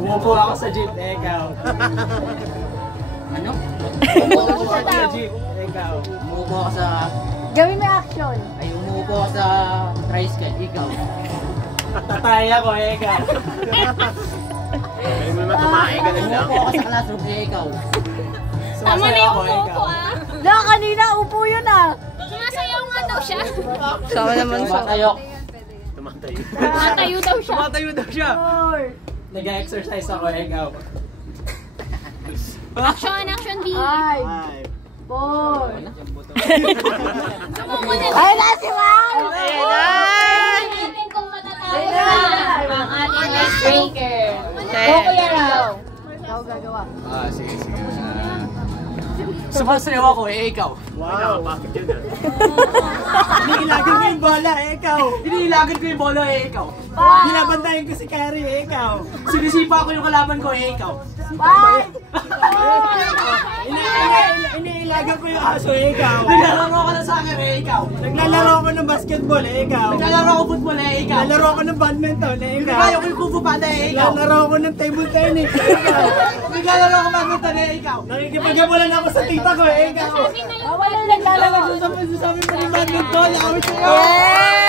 Umupo ako sa jeep, ikaw. Ano? Umupo ako sa jeep, ikaw. Umupo ako sa... Gawin mo action. Ay, umupo ako sa tricycle, ikaw. Tatay ako, ikaw. Hindi mo naman tumae, ganun lang. Umupo ako sa classroom, ikaw. Tama na yung umupo ah. Na, kanina upo yun ah. Sumasayaw nga daw siya. Sama naman sa... Tumatayok. Tumatayo. Tumatayo daw siya. Tumatayo daw siya. Nag-exercise ako, ikaw. Action, B. 5, 4. Sumuko na. Ay, na si Juan! Ayan na! Natin kung matatawag na. Ang ating icebreaker. Go, Kuya Rao. Ikaw gagawa. Sige. Sumasayaw ako, ikaw. Wow. Bakit yun ah? Iniilagan ko yung bola, ikaw. Iniilagan ko yung bola, ikaw. Binabantayan ko si Carrie, ikaw. Sinisipa ko yung kalaban ko, ikaw. 5, Iniilagan ko yung aso, ikaw. Naglalaro ko ng soccer, ikaw. Naglalaro ko ng basketball, ikaw. Naglalaro ko football, ikaw. Naglalaro ko ng badminton, ikaw. Naglalaro ko yung kung fu panda, ikaw. Naglalaro ko ng table tennis, ikaw. Naglalaro ko badminton, ikaw. Nakikipag-ibulan ako sa tita ko, ikaw. wala naglalaro. Sabi mo ng badminton, ako ito. Yeah!